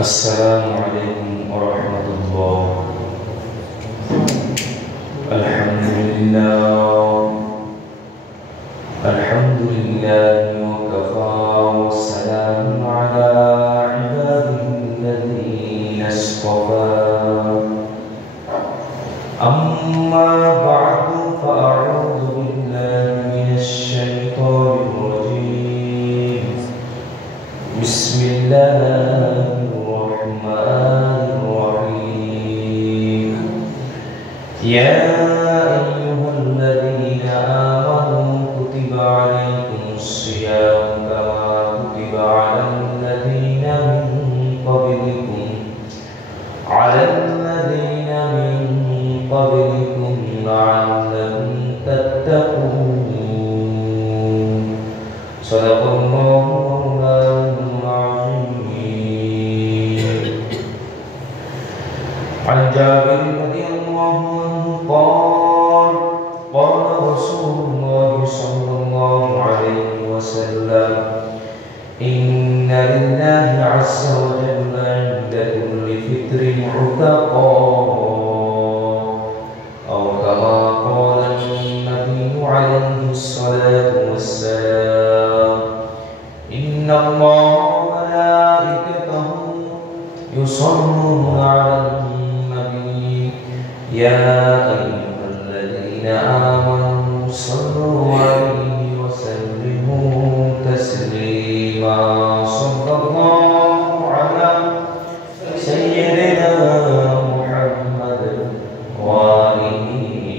السلام عليكم ورحمة الله. الحمد لله وكفى والسلام على عباده الذين اصطفى. أما بعد فأعوذ بالله من الشيطان الرجيم. بسم الله الرحمن الرحيم. يا أيها الذين آمنوا كتب عليكم الصيام كما كتب على الذين من قبلكم لعلكم تتقون. صدق الله مولانا العظيم. عن جابر رضي الله عنه قال قال رسول الله صلى الله عليه وسلم إن لله عز وجل عند كل فطر عتقاء، أو كما قال النبي عليه الصلاة والسلام إن الله وملائكته يصلون على النبي يا أيها الذين آمنوا صلوا عليه وسلموا تسليما. صلى الله على سيدنا محمد وآله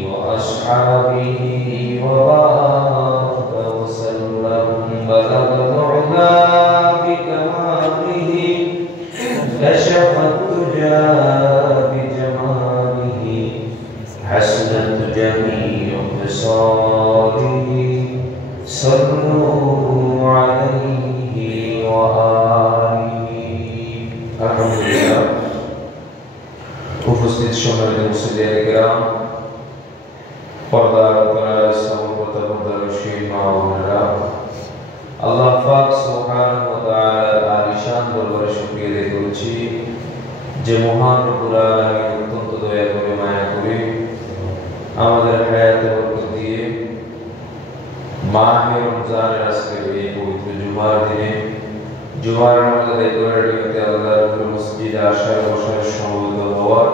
وأصحابه وبارك وسلم. بلغ العلا بكماله كشف الدجى بجماله حسنت جميع خصاله. صلوا عليه وآله. আলহামদুলিল্লাহ। উপস্থিত সম্মানিত মুসলিম কিরাম, পর্দার আড়ালে ইসলামী মা ও বোনেরা, আল্লাহ পাক সুবহানাহু ওয়া তাআলার আলিশান দরবারে শুকরিয়া আদায় করছি যে মহান রব্বুল আলামিন অত্যন্ত দয়া করে মায়া করে আমাদের হায়াতে বরকত দিয়ে মাহে রমজানের আজকের এই পবিত্র জুমার দিনে জুমার নামাজ আদায় করার নিয়তে আল্লাহর মসজিদে আসার বসার সমবেত হওয়ার,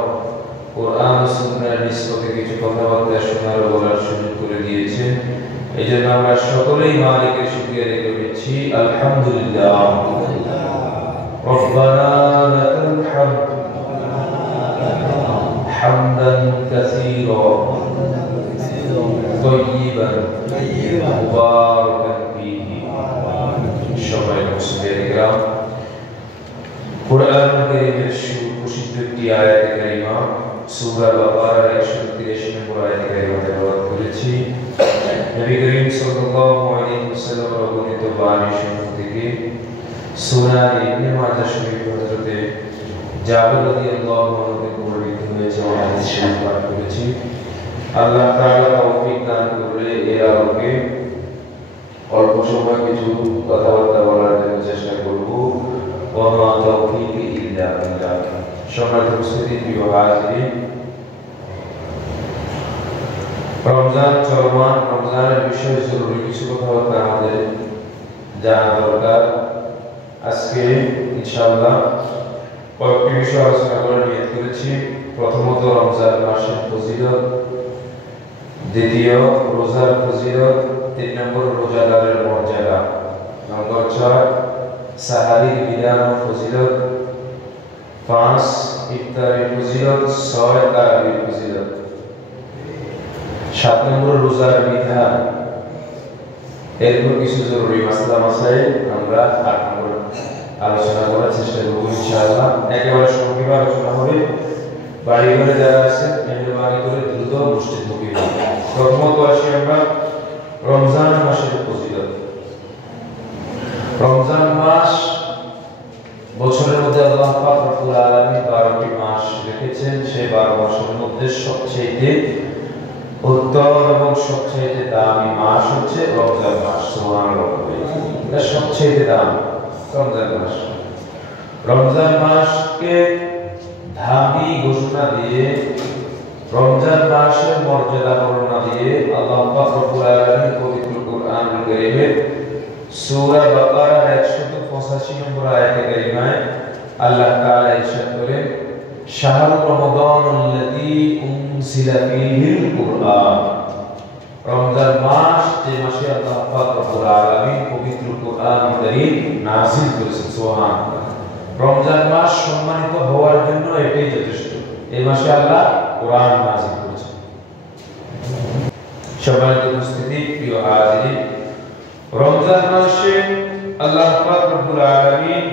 কোরআন ও সুন্নাহর নিসবতে কিছু কথাবার্তা শোনার ও বলার সুযোগ করে দিয়েছেন। এই জন্য আমরা সকলেই মালিকের শুকরিয়া আদায় করছি। আলহামদুলিল্লাহ। রব্বানা লাকাল হামদ হামদান কাসীরা তাইয়িবান মুবারাকান ফীহি। সম্মানিত মুসলিম কিরাম, কোরআন কারীমের সুপ্রসিদ্ধ একটি আয়াতে কারিমা সূরা বাকারার 183 নম্বর আয়াতে কারিমা তেলাওয়াত করেছি। নবী করিম সাল্লাল্লাহু আলাইহি ওয়াসাল্লাম বর্ণিত বাণী শরীফ থেকে সুনান ইবনে মাজাহ শরীফ হযরতে জাবের রাদিয়াল্লাহু আনহু থেকে বর্ণিত হয়েছে ও হাদিস শরীফ পাঠ করেছি। আল্লাহ তাআলা তৌফিক দান করলে এর আলোকে অল্প সময় কিছু কথাবার্তা বলার জন্য চেষ্টা করব। ওয়া মা তাওফীকি ইল্লা বিল্লাহ। সম্মানিত উপস্থিতি, প্রিয় হাজিরিন, রমজান চলমান, রমজানের বিষয়ে জরুরি কিছু কথাবার্তা আমাদের জানা দরকার। আজকে ইনশাআল্লাহ কয়েকটি বিষয় আলোচনা করার নিয়ত করেছি। প্রথমত রমজান মাসের ফজিলত, দ্বিতীয় রোজার ফজিলত, 3 নম্বর রোজাদারের মর্যাদা, নম্বর 6 সাহারির বিধান ও ফজিলত, 5 ইফতারের ফজিলত, 6 তারাবির ফজিলত, 7 নম্বর রোজার বিধান। এরপর কিছু জরুরি মাসলা মাসাইল আমরা 8 নম্বর আলোচনা করার চেষ্টা করব ইনশাআল্লাহ। একেবারে সংক্ষেপে আলোচনা হবে। বাড়ি ঘরে যারা আছেন মেহরবানি করে দ্রুত মসজিদমুখী হন। প্রথমত আসি আমরা রমজান মাসের ফজিলত। রমজান মাস বছরের মধ্যে আল্লাহ পাক রব্বুল আলামিন 12টি মাস রেখেছেন। সেই 12 মাসের মধ্যে সবচেয়ে উত্তম এবং সবচেয়ে দামি মাস হচ্ছে রমজান মাস। সুবহানাল্লাহ, এটা সবচেয়ে দামি রমজান মাস। রমজান মাসকে ধামি ঘোষণা দিয়ে, রমজান মাসের মর্যাদা বর্ণনা দিয়ে আল্লাহ পাক রব্বুল আলামিন পবিত্র কোরআনুল কারীমে সূরা বাকারার 185 নম্বর আয়াতে কারিমায় আল্লাহ তাআলা ইরশাদ করেন, শাহরু রমাদানুল্লাযী উনজিলা ফীহিল কুরআন। রমজান মাস, যে মাসে আল্লাহ পাক রব্বুল আলামিন পবিত্র কোরআনুল কারীম নাযিল করেছেন। সুবহানাল্লাহ। রমজান মাস সম্মানিত হওয়ার জন্য এটাই যথেষ্ট। এই মাসে আল্লাহ কোরআন নাযিল করেছেন। সম্মানিত উপস্থিতি, প্রিয় হাজিরিন, রমজান মাসে আল্লাহ পাক রব্বুল আলামিন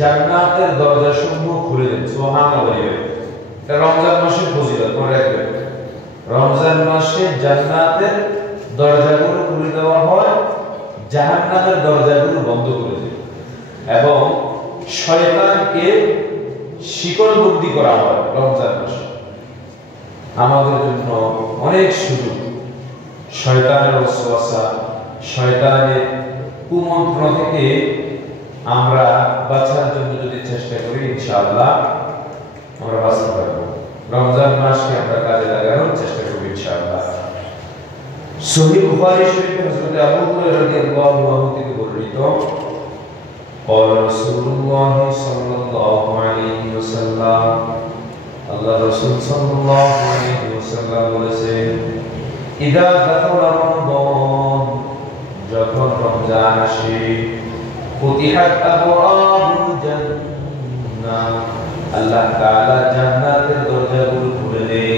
জান্নাতের দরজাসমূহ খুলে দেন। সুবহানাল্লাহ। এটা রমজান মাসের ফজিলত মনে রাখবেন। রমজান মাসে জান্নাতের দরজাগুলো খুলে দেওয়া হয়, জাহান্নামের দরজাগুলো বন্ধ করে দেয় এবং শয়তানকে শিকলবন্দি করা হয়। রমজান মাসে আমাদের জন্য অনেক সুযোগ। শয়তানের ওয়াসওয়াসা, শয়তানের কুমন্ত্র থেকে আমরা বাঁচার জন্য যদি চেষ্টা করি, ইনশাআল্লাহ আমরা বাঁচতে পারবো। রমজান মাসকে আমরা কাজে লাগানোর চেষ্টা করব ইনশাআল্লাহ। সহিহ বুখারী শরীফে হযরত আবু হুরায়রা রাদিয়াল্লাহু আনহু থেকে বর্ণিত, قال رسول الله صلى الله عليه وسلم, আল্লাহ রাসূল সাল্লাল্লাহু আলাইহি ওয়াসাল্লাম বলেছেন, ইদা দাখালা রমাদান, যখন রমজান আসে, ফুতিহাত আবওয়াবুল জান্নাহ, আল্লাহ তাআলা জান্নাতের দরজাগুলো খুলে দেন।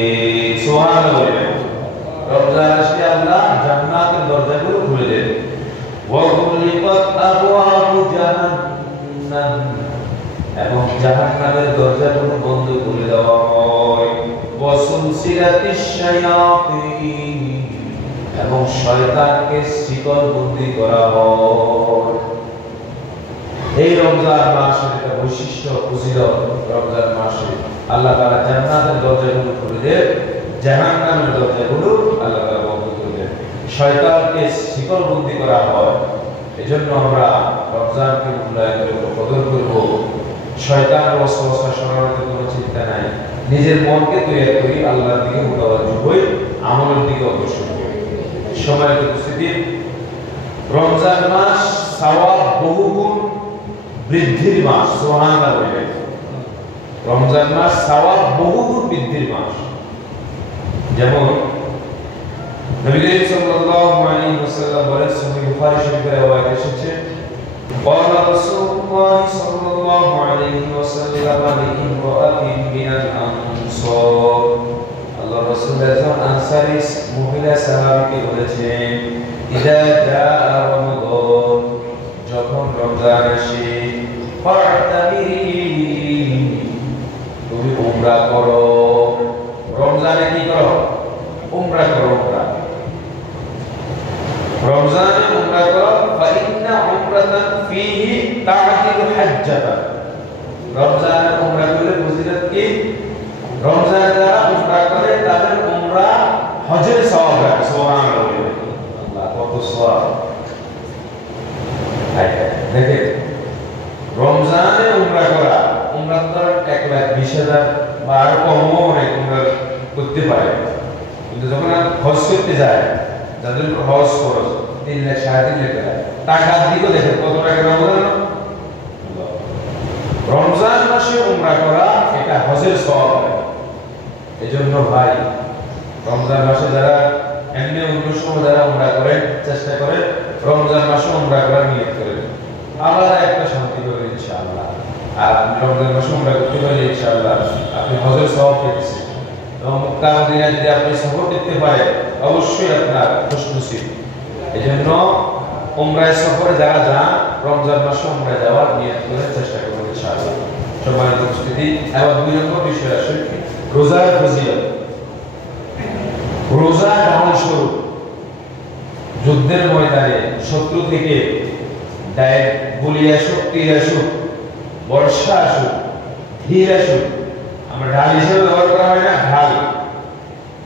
সুবহানাল্লাহ। রমজান আসলে আল্লাহ জান্নাতের দরজাগুলো খুলে দেন। ওয়া গুলিকাত আবওয়াবু জাহান্নাম, এবং জাহান্নামের দরজাগুলো বন্ধ করে দেওয়া হয়। ওয়া সুলসিলাতিশ শায়াতিন, এবং শয়তানকে শিকলবন্দি করা হয়। এই রমজান মাসের একটা বৈশিষ্ট্য ফজিলত, রমজান মাসে আল্লাহ তাআলা জান্নাতের দরজাগুলো খুলে দেন, জাহান্নামের দরজাগুলো আল্লাহ তাআলা বন্ধ করে দেন, শয়তানকে শিকলবন্দি করা হয়। এজন্য আমরা রমজানকে মূল্যায়ন করব, কদর করব। শয়তানের ওয়াসওয়াসা সরানোর কোনো চিন্তা নাই। নিজের মনকে তৈরি করি, আল্লাহর দিকে মুতাওয়াজ্জিহ হই, আমলের দিকে অগ্রসর হই। সম্মানিত উপস্থিতি, রমজান মাস সওয়াব বহুগুণ বৃদ্ধির মাস। সুবহানাল্লাহ। রমজান মাস সওয়াব বহুগুণ বৃদ্ধির মাস। যেমন নবী করিম সাল্লাল্লাহু আলাইহি ওয়াসাল্লাম বলেন, সহিহ বুখারী শরীফের রওয়ায়াত এসেছে, قال رسول الله صلى الله عليه وسلم لامرأة من الأنصار, আল্লাহ রাসূল একজন আনসারী মহিলা সাহাবীকে বলেছেন, ইদা জাআ রমাদান, যখন রমজান আসে, ফা'তামিরি, তুমি উমরা করো। রমজানে কি করো? উমরা করো। উমরা রমজানে উমরা করো। ফাইন্না উমরাতান ফীহি তা'দিলু হাজ্জাতান, রমজানে উমরা করলে ফজিলত কি? রমজানে যারা উমরা করে তাদের উমরা হজের সওয়াব রাখে। সুবহানাল্লাহ। আল্লাহ কত সওয়াব। দেখেন, রমজানে উমরা করা, উমরা তো 1,20,000 বা আরো কমও অনেক উমরা করতে পারে, কিন্তু যখন হজ করতে যায়, যাদের হজ খরচ 3 লাখ 3.5 লাখ টাকার দিকেও দেখেন কত টাকা রমজান। রমজান মাসে উমরা করা এটা হজের সওয়াব। এজন্য ভাই, রমজান মাসে যারা এমনি অন্য সময় যারা উমরা করেন, চেষ্টা করে রমজান মাসে উমরা করার নিয়ত করেন, আলাদা একটা শান্তি পাবেন ইনশাআল্লাহ। আর রমজান মাসে উমরা করতে পারলে ইনশাআল্লাহ আপনি হজের সওয়াব পেয়েছেন। এবং মক্কা মদিনা যদি আপনি সফর করতে পারেন, অবশ্যই আপনার খুশনসিব। এজন্য উমরায় সফরে যারা যান, রমজান মাসে উমরায় যাওয়ার নিয়ত করে চেষ্টা করবেন ইনশাআল্লাহ। সম্মানিত উপস্থিতি, এবং 2 নম্বর বিষয় আসে রোজার ফজিলত। রোজা ঢাল স্বরূপ। যুদ্ধের ময়দানে শত্রু থেকে গুলি আসুক, তীর আসুক, বর্ষা আসুক, ধীর আসুক, আমরা ঢাল হিসেবে ব্যবহার করা হয় না, ঢাল।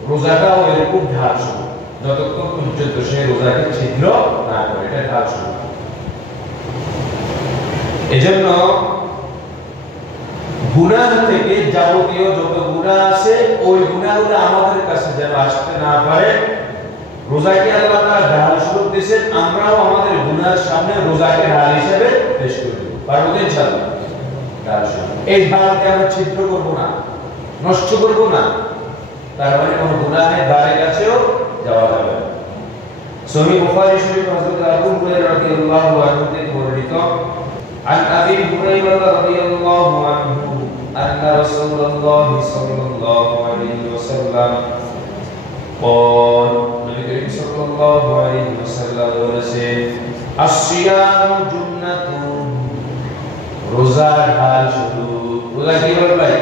রোজাটাও এরকম ঢাল স্বরূপ, যতক্ষণ পর্যন্ত সে রোজাকে ছিদ্র না করে, এটা ঢাল স্বরূপ। এজন্য গুনাহ থেকে যাবতীয় যত গুনাহ আছে ওই গুনাহগুলো আমাদের কাছে যেন আসতে না পারে। রোজাকে আল্লাহ তাআলা ঢাল স্বরূপ দিয়েছেন, আমরাও আমাদের গুনাহের সামনে রোজাকে ঢাল হিসেবে পেশ করে দেব, পারবো তো ইনশাআল্লাহ? ঢাল স্বরূপ এই ঢালকে আমরা ছিদ্র করব না, নষ্ট করব না, তার মানে কোনো গুনাহের ধারে কাছেও যাওয়া যাবে না। সহিহ বুখারী শরীফ হযরত আবু হুরায়রা রাদিয়াল্লাহু আনহু থেকে বর্ণিত, عن أبي هريرة رضي الله عنه أن رسول الله صلى الله عليه وسلم قال نبي كريم صلى الله عليه وسلم বলেছেন الصيام جنة রোজা ঢাল শুরু। রোজা কি বলে ভাই?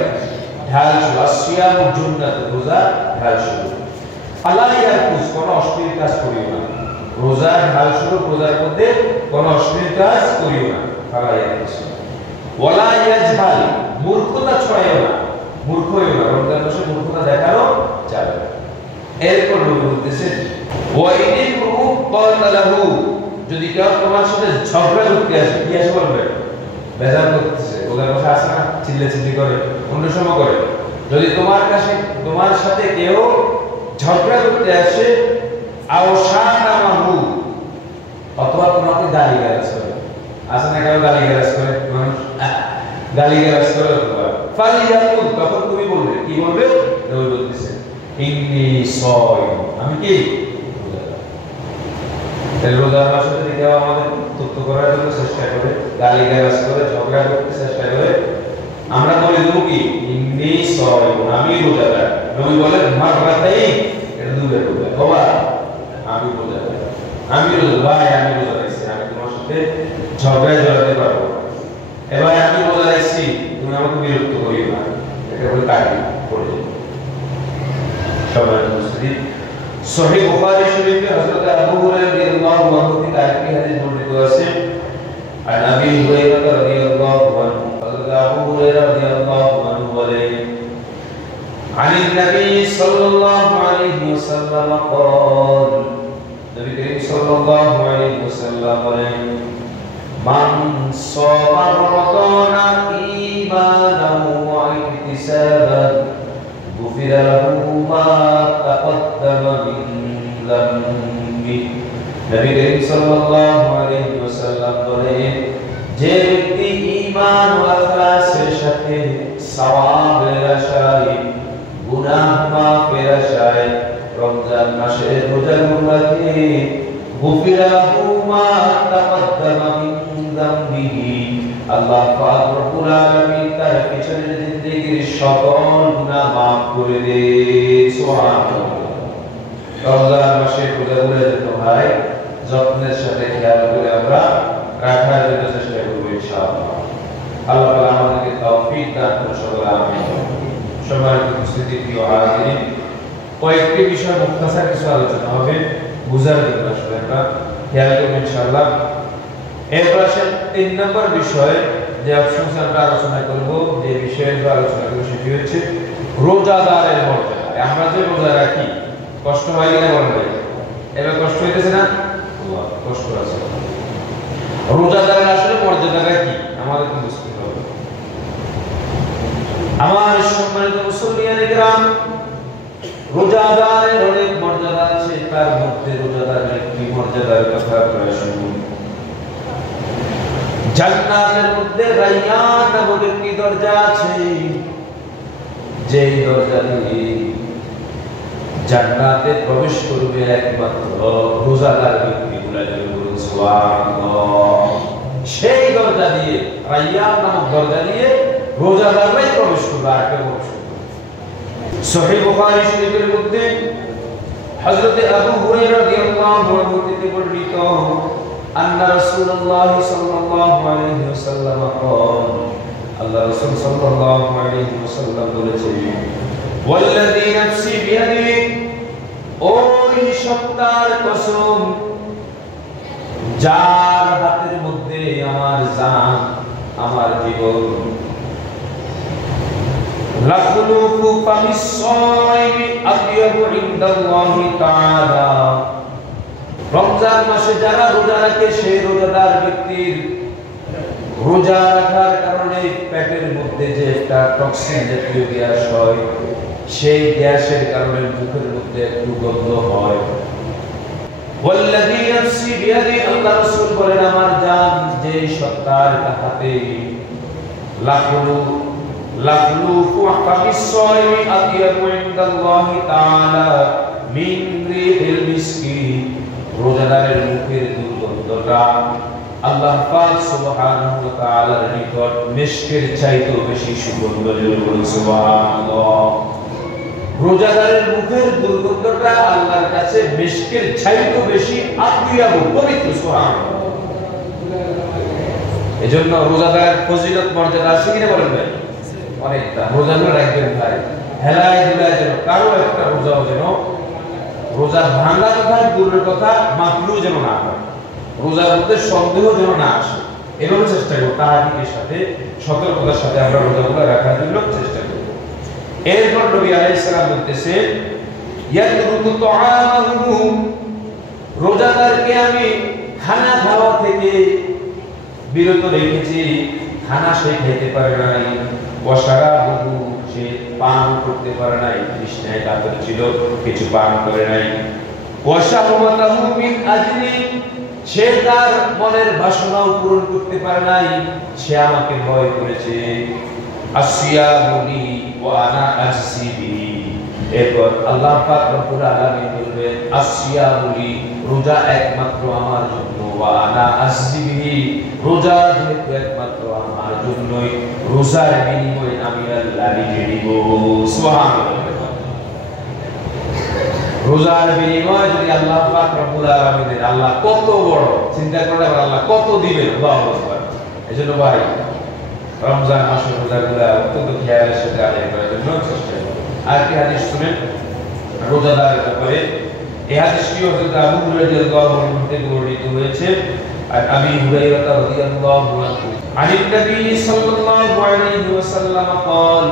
ঢাল শুরু। الصيام جنة রোজা ঢাল শুরু। আলা ইয়াকুজ কোন অশ্লীল কাজ করিও না। রোজা ঢাল শুরু, রোজার মধ্যে কোন অশ্লীল কাজ করিও না। আলা ইয়াকুজ ওয়ালা ইয়াজহাল মূর্খতা ছড়াইও না, মূর্খ হইও না। রমজান মাসে মূর্খতা দেখানো যাবে না। এরপর নবী বলতেছেন ওয়া ইনিল মুরু ক্বালাহু যদি কেউ তোমার সাথে ঝগড়া করতে আসে, কি আসে বলবে? বেজার করতেছে, ওদের কথা আসে না, চিল্লাচিল্লি করে, অন্য সময় করে। যদি তোমার সাথে কেউ ঝগড়া করতে আসে আও শাতামাহু অথবা তোমাকে গালিগালাজ করে, আসে না কেউ গালিগালাজ করে, মানুষ গালিগালাজ করে অথবা ফালিয়াকুল তখন তুমি বলবে, কি বলবে? নবী বলতেছেন ইন্নী সাইম আমি কি রোজার মাসে যদি কেউ আমাদের তথ্য করার জন্য চেষ্টা করে, গালিগালাজ করে, ঝগড়া করতে চেষ্টা করে, আমরা বলে দেবো কি ইন্নী সাইম আমি রোজাদার। নবী বলেন মাররাতাই এটা দুইবার বলবে, বাবা আমি রোজাদার, আমি রোজা ভাই আমি রোজা রাখছি, আমি তোমার সাথে ঝগড়ায় জড়াতে পারবো না, এবার আমি রোজা রাখছি তুমি আমাকে বিরক্ত করিও না, এটা বলে কাটি পড়ে যাবে। সবাই মুসলিম সহিহ বুখারী শরীফে হযরত আবু হুরায়রা রাদিয়াল্লাহু আনহু থেকে আরেকটি হাদিস বর্ণিত আছে। আর নবী হুরায়রা রাদিয়াল্লাহু আনহু হযরত আবু হুরায়রা রাদিয়াল্লাহু আনহু বলেন عن النبي صلى الله عليه وسلم قال নবী করিম সাল্লাল্লাহু আলাইহি ওয়াসাল্লাম বলেন মান সামা রমাদানা ঈমানান ওয়া ইহতিসাবান গুফিরা লাহু মা তাকদ্দামা মিন যামবি। নবী করিম সাল্লাল্লাহু আলাইহি ওয়াসাল্লাম বলেন যে ব্যক্তি ঈমান ও ইখলাসের সাথে সওয়াবের আশায় গুনাহ মাফের আশায় রমজান মাসে রোজা রাখে গুফিরা লাহু মা তাকদ্দামা মিন যামবিহি আল্লাহ পাক রব্বুল আলামিন তার পিছনের জিন্দেগির সকল গুনাহ মাফ করে দেন। সুবহানাল্লাহ। রমজান মাসে রোজাগুলো যেন ভাই যত্নের সাথে খেয়াল করে আমরা রাখার জন্য চেষ্টা করব ইনশাআল্লাহ। আল্লাহ তাআলা আমাদেরকে তৌফিক দান করুন সকলে আমিন। সম্মানিত উপস্থিতি প্রিয় হাজিরিন, কয়েকটি বিষয় মুখতাসার কিছু আলোচনা হবে বুঝার জন্য, আসলে আমরা খেয়াল করব ইনশাআল্লাহ। এরপর আসেন 3 নম্বর বিষয় যে অপশনস আমরা আলোচনা করব, যে বিষয়গুলো আলোচনা করব সেটি হচ্ছে রোজাদারের মর্যাদা। আমরা যে রোজা রাখি কষ্ট হয় কিনা বলেন ভাই? এবার কষ্ট হইতেছে না? কষ্ট আছে। রোজাদারের আসলে মর্যাদাটা কি আমাদের তো বুঝতে হবে। আমার সম্মানিত মুসলিয়ানে কিরাম, রোজাদারের অনেক মর্যাদা আছে, তার মধ্যে রোজাদারের একটি মর্যাদার কথা আপনারা শুনুন। জান্নাতের মধ্যে রায়্যান নামক একটি দরজা আছে, যেই দরজা দিয়ে জান্নাতে প্রবেশ করবে একমাত্র রোজাদার ব্যক্তিগুলো। বলুন সুবহানাল্লাহ। সেই দরজা দিয়ে, রায়্যান নামক দরজা দিয়ে রোজাদাররাই প্রবেশ করবে, আর কেউ প্রবেশ করবে না। সহিহ বুখারী শরীফের মধ্যে হযরত আবু হুরায়রা রাদিয়াল্লাহু আনহু থেকে বর্ণিত আন্না রাসূলুল্লাহ সাল্লাল্লাহু আলাইহি ওয়াসাল্লাম قال আল্লাহ রাসূল সাল্লাল্লাহু আলাইহি ওয়াসাল্লাম বলেছেন ওয়াল্লাযী নাফসি বিয়াদিহি, ওই সত্তার কসম যার হাতের মধ্যে আমার জান, আমার জীবন, লাখলুকু ফামিস-সাইমি আতয়াবু ইনদাল্লাহি তাআলা, রমজান মাসে যারা রোজা রাখে সেই রোজাদার ব্যক্তির রোজা রাখার কারণে পেটের মধ্যে যে একটা টক্সিন জাতীয় গ্যাস হয়, সেই গ্যাসের কারণে মুখের মধ্যে একটু গন্ধ হয়। ওয়াল্লাযী নাফসি বিয়াদি, আল্লাহ রাসূল বলেন আমার জান যে সত্তার হাতে, লাফলু ফামিস সাইমি আতিয়াবু ইনদাল্লাহি তাআলা মিন রিহিল মিসকি, রোজাদারের মুখের দুর্গন্ধটা আল্লাহ পাক সুবহানাহু ওয়া তাআলার নিকট মিশকের চাইতেও বেশি সুগন্ধ। সুবহানাল্লাহ। রোজাদারের মুখের দুর্গন্ধটা আল্লাহর কাছে মিশকের চাইতেও বেশি আতিয়াবু, পবিত্র। সুবহানাল্লাহ। এজন্য রোজাদারের ফজিলত মর্যাদা আছে কিনা বলেন ভাই? অনেকটা। রোজাগুলো রাখবেন ভাই, হেলায় দুলায় যেন কারো একটা রোজাও যেন রোজা ভাঙা কথা দূরের কথা মাকরু যেন না হয়, রোজার মধ্যে সন্দেহ যেন না আসে। এভাবে চেষ্টা করব, তাহারিকের সাথে সতর্কতার সাথে আমরা রোজাগুলো রাখার জন্য চেষ্টা করব। এরপর নবী আলাইহিস সালাম বলতেছে ইয়াতরুকু তুআমাহু, রোজাদারকে আমি খানা খাওয়া থেকে বিরত রেখেছি। খানা সে খেতে পারে নাই, ওয়াশারাবু সে পান করতে পারে নাই, তৃষ্ণায় কাতর ছিল, কিছু পান করে নাই। ওয়াশাহওয়াতাহু মিন আজলি, সে তার মনের বাসনাও পূরণ করতে পারে নাই, সে আমাকে ভয় করেছে। আসিয়ামুনি ওয়া আনা আজসি বিহি, এরপর আল্লাহ পাক রব্বুল আলামিন বলবেন আসিয়ামুনি, রোজা একমাত্র আমার জন্য, ওয়া আনা আজসি বিহি, রোজা যেহেতু একমাত্র আমার জন্যই, রোজার বিনিময়ে আমি আল্লাহ নিজে দিব। সুবহানাল্লাহ। রোজার বিনিময়ে যদি আল্লাহ পাক রব্বুল আলামিন, আল্লাহ কত বড়, চিন্তা করে আল্লাহ কত দিবেন। আল্লাহু আকবার। এজন্য ভাই রমজান মাসের রোজাগুলো অত্যন্ত খেয়ালের সাথে আদায় করার জন্য চেষ্টা করুন। আরেকটি হাদিস শুনেন রোজাদারের ব্যাপারে। এই হাদিসটি হযরত আবু হুরায়রা রাদিয়াল্লাহু আনহু থেকে বর্ণিত হয়েছে। আর আবু হুরায়রা রাদিয়াল্লাহু আনহু আনিন নবী সাল্লাল্লাহু আলাইহি ওয়াসাল্লাম قال,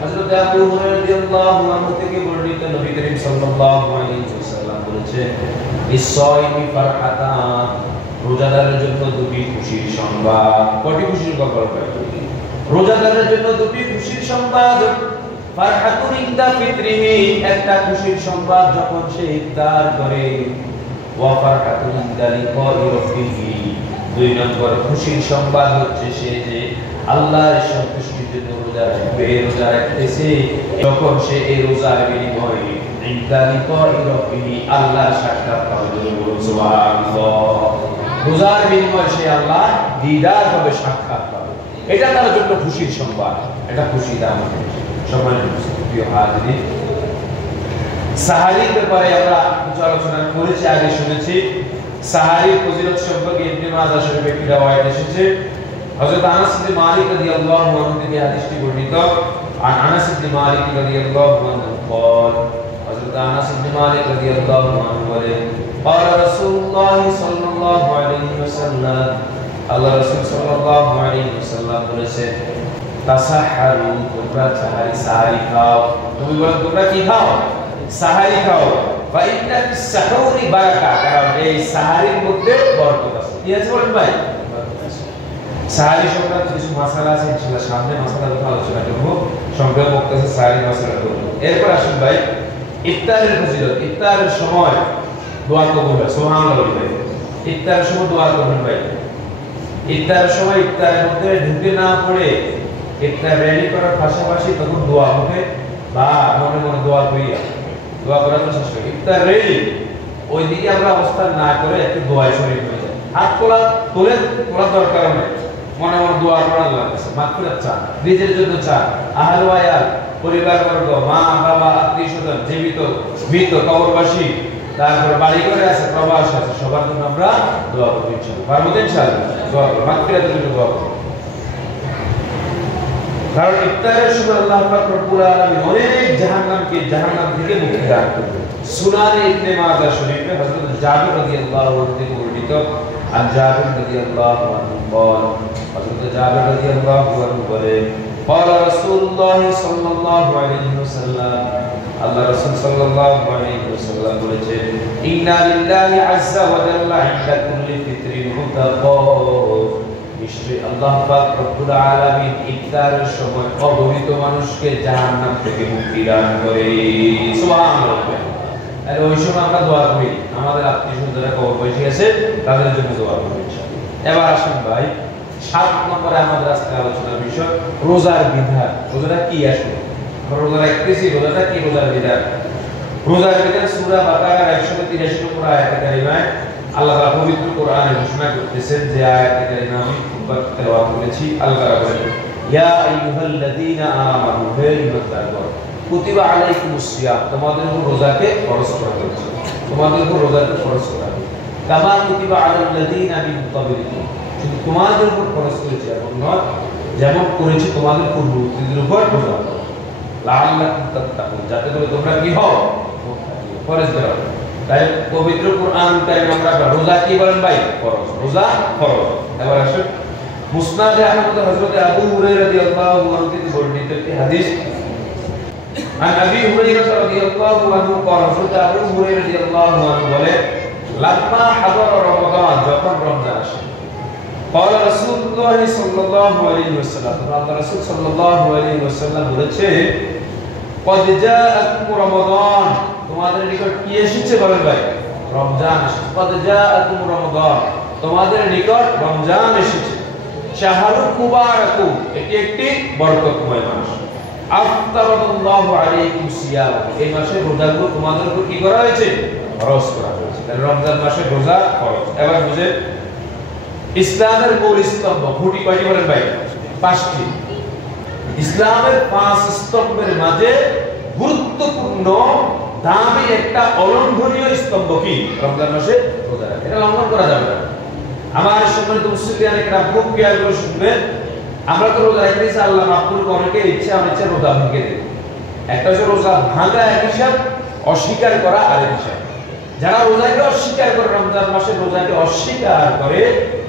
হযরত আবু হুরায়রা রাদিয়াল্লাহু আনহু থেকে বর্ণিত নবী করিম সাল্লাল্লাহু আলাইহি ওয়াসাল্লাম বলেছেন লিস-সাইমি ফারহাতান, রোজাদারের জন্য দুটি খুশির সংবাদ। কয়টি খুশির খবর পাই? রোজাদারের জন্য দুটি খুশির সংবাদ। ফারহাতুন ইনদা ফিতরিহি, একটা খুশির সংবাদ যখন সে ইফতার করে। ওয়া ফারহাতুন ইনদা লিকাই রাব্বিহি, দুই নম্বর খুশির সংবাদ হচ্ছে সে যে আল্লাহর সন্তুষ্টির জন্য রোজা রাখবে, রোজা রাখতেছে, যখন সে এই রোজার বিনিময়ে ইনদা লিকাই রাব্বিহি, আল্লাহর সাক্ষাৎ পাবে। সুবহানাল্লাহ। রোজার বিনিময়ে সে আল্লাহ দিদার পাবে, সাক্ষাৎ পাবে, এটা তার জন্য খুশির সংবাদ। এটা খুশি দাম সম্মানিত প্রিয় হাজিরিন, সাহারির ব্যাপারে আমরা কিছু আলোচনা করেছি, আগে শুনেছি। সাহারির ফজিলত সম্পর্কে ইবনে মাজাহ শরীফে একটি রওয়ায়াত এসেছে। হযরত আনাস ইবনে মালিক রাদিয়াল্লাহু আনহু থেকে হাদিসটি বর্ণিত। আর আনাস ইবনে মালিক রাদিয়াল্লাহু আনহু বলেন, হযরত আনাস ইবনে মালিক রাদিয়াল্লাহু আনহু বলেন قال رسول الله صلى الله عليه وسلم, আল্লাহ রাসূল সাল্লাল্লাহু আলাইহি ওয়াসাল্লাম বলেছেন তাসাহহারু, তোমরা সাহারি খাও। তুমি বলো তোমরা কি খাও? সাহারি খাও। ফা ইন্না ফিস সাহুরি বারাকা, কারণ এই সাহারির মধ্যে বরকত আছে। কি আছে বলেন ভাই? সাহারি সংক্রান্ত কিছু মাসালা আছে, ইনশাআল্লাহ সামনে মাসালা কথা আলোচনা করব। সংক্ষেপে বক্তব্যে সাহারি মাসালা করব। এরপর আসুন ভাই ইফতারের ফজিলত। ইফতারের সময় দোয়া কবুল হয়। সুবহানাল্লাহ। ভাই ইফতারের সময় দোয়া করবেন ভাই। ইফতারের সময় ইফতারের মধ্যে ঢুকে না পড়ে ইফতার রেডি করার পাশাপাশি তখন দোয়া হবে বা মনে মনে দোয়া করিয়া দোয়া করার চেষ্টা করি। ইফতার রেডি, ওই দিকে আমরা অবস্থান না করে একটু দোয়ায় শরীক হয়ে যায়। হাত তোলার দরকার নেই, মনে মনে দোয়া করা আল্লাহর কাছে, মাগফিরাত চান, নিজের জন্য চান, আহল ওয়ায়াল পরিবারবর্গ, মা বাবা, আত্মীয়স্বজন, জীবিত মৃত কবরবাসী, তারপর বাড়ি করে আছে, প্রবাস আছে, সবার জন্য আমরা দোয়া করব ইনশাআল্লাহ। পারবো ইনশাআল্লাহ দোয়া করব, মাগফিরাতের জন্য দোয়া করব। কারণ ইফতারের সময় আল্লাহ পাক রব্বুল আলামিন অনেক জাহান্নাম থেকে মুক্তি দান করবেন। সুনানে ইবনে মাজাহ শরীফে হযরত জাবির রাদিয়াল্লাহু আনহু থেকে বর্ণিত। আর জাবির রাদিয়াল্লাহু আনহু বলেন, হযরত জাবির রাদিয়াল্লাহু আনহু বলেন قال رسول الله صلى الله عليه وسلم, আল্লাহ রাসূল সাল্লাল্লাহু আলাইহি ওয়াসাল্লাম বলেছেন ইন্না লিল্লাহি আযজা ওয়া জাল্লা ইনদা কুল্লি ফিতরিন উতাকা নিশ্চয়ই আল্লাহ পাক রব্বুল আলামিন ইফতারের সময় অগণিত মানুষকে জাহান্নাম থেকে মুক্তি দান করে। সুবহানাল্লাহ। আর ওই সময় আমরা দোয়া করি, আমাদের আত্মীয়স্বজনরা কবরবাসী আছে তাদের জন্য দোয়া করি ইনশাআল্লাহ। এবার আসুন ভাই 7 নম্বরে আমাদের আজকে আলোচনার বিষয় রোজার বিধান। রোজাটা কি আসলে? আমরা রোজা রাখতেছি, রোজাটা কি? রোজার বিধান। রোজার বিধান সূরা বাকারার 183 নম্বর আয়াতে কারিমায় আল্লাহ তাআলা পবিত্র কোরআনে ঘোষণা করতেছেন, যে আয়াতে কারিমা আমি খুতবা তেলাওয়াত করেছি। আল্লাহ তাআলা বলেন, ইয়া আইয়ুহাল্লাযীনা আমানু, হে ঈমানদারগণ, কুতিবা আলাইকুমুস সিয়াম, তোমাদের উপর রোজাকে ফরজ করা হয়েছে। তোমাদের উপর রোজাকে ফরজ করা হয়েছে। কামা কুতিবা আলাল্লাযীনা মিন ক্বাবলিকুম, শুধু তোমাদের উপর ফরজ করেছে এমন নয়, যেমন করেছি তোমাদের পূর্ববর্তীদের উপর রোজা, লাআল্লাকুম তাত্তাকুন, যাতে করে তোমরা কি হও? পরহেজগার হও। তাই পবিত্র কোরআন কারীম আমরা রোজা কি বলেন ভাই? ফরজ। রোজা ফরজ। এবার আসুন মুসনাদে আহমদ হযরত আবু হুরায়রা রাদিয়াল্লাহু আনহু থেকে বর্ণিত একটি হাদিস। عن ابي هريره رضي الله عنه قال حضرت ابو هريره رضي الله عنه বলে, لما حضر رمضان, যখন রমজান আসে, قال رسول الله صلى الله عليه وسلم, আল্লাহ রাসূল সাল্লাল্লাহু আলাইহি ওয়াসাল্লাম বলেছে, قد جاءكم رمضان, তোমাদের নিকট কি এসেছে বলেন ভাই? রমজান এসেছে। قد جاءكم رمضان, তোমাদের নিকট রমজান এসেছে। শাহরুল মুবারাকুম, এটি একটি বরকতময় মাস। আফতারাল্লাহু আলাইকুম সিয়াম, এই মাসে রোজাগুলো তোমাদের উপর কি করা হয়েছে? ফরজ করা হয়েছে। তাহলে রমজান মাসে রোজা ফরজ। এবার বুঝেন ইসলামের মূল স্তম্ভ খুঁটি কয়টি বলেন ভাই? 5টি। ইসলামের 5 স্তম্ভের মাঝে গুরুত্বপূর্ণ দামি একটা অলঙ্ঘনীয় স্তম্ভ কি? রমজান মাসে রোজা রাখা। এটা লঙ্ঘন করা যাবে না। আমার সম্মানিত মুসলিম একটা খুব খেয়াল করে শুনবেন, আমরা তো রোজা রাখতেছি, আল্লাহ মাফ করুক, অনেকে ইচ্ছা অনিচ্ছা রোজা ভেঙে দেয়। একটা হচ্ছে রোজা ভাঙা এক হিসাব, অস্বীকার করা আরেক হিসাব। যারা রোজাকে অস্বীকার করে, রমজান মাসে রোজাকে অস্বীকার করে,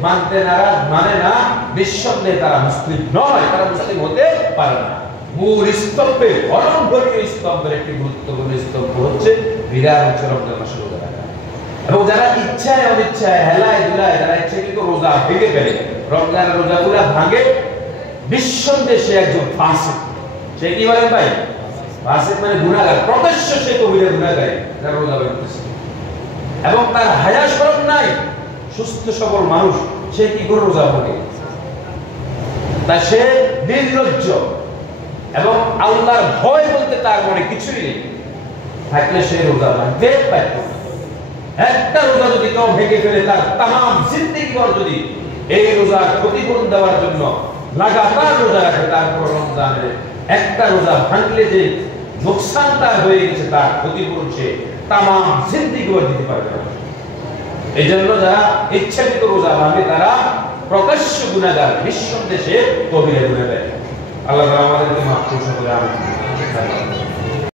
মানতে নারাজ, মানে না, নিঃসন্দেহে তারা মুসলিম নয়, তারা মুসলিম হতে পারে না। মূল স্তম্ভের, অলঙ্ঘনীয় স্তম্ভের একটি গুরুত্বপূর্ণ স্তম্ভ হচ্ছে বিধান, হচ্ছে রমজান মাসে রোজা রাখা। এবং যারা ইচ্ছায় অনিচ্ছায় হেলায় দুলায়, যারা ইচ্ছে কিন্তু রোজা ভেঙে ফেলে, রমজানের রোজাগুলা ভাঙে, নিঃসন্দেহে সে একজন ফাসিক। সে কি বলেন ভাই? ফাসিক মানে গুনাহগার, প্রকাশ্য সে কবিরা গুনাহগার যারা রোজা ভাঙতেছে। এবং তার হায়া শরম নাই, সুস্থ সবল মানুষ, সে কি করে রোজা ভাঙে? তা সে নির্লজ্জ এবং আল্লাহর ভয় বলতে তার মনে কিছুই নেই, থাকলে সে রোজা ভাঙতে পারত না। একটা রোজা যদি কেউ ভেঙে ফেলে, তার তামাম জিন্দেগি ভর যদি এই রোজার ক্ষতিপূরণ দেওয়ার জন্য লাগাতার রোজা রাখে, তারপর রমজানের একটা রোজা ভাঙলে যে লোকসান তার হয়ে গেছে, তার ক্ষতিপূরণ সে তামাম জিন্দেগি ভর দিতে পারবে না। এই জন্য যারা ইচ্ছাকৃত রোজা ভাঙে, তারা প্রকাশ্য গুনাহগার, নিঃসন্দেহে কবিরা গুনাহগার। আল্লাহ আমাদেরকে মাফ করুন সকলে। আমিন।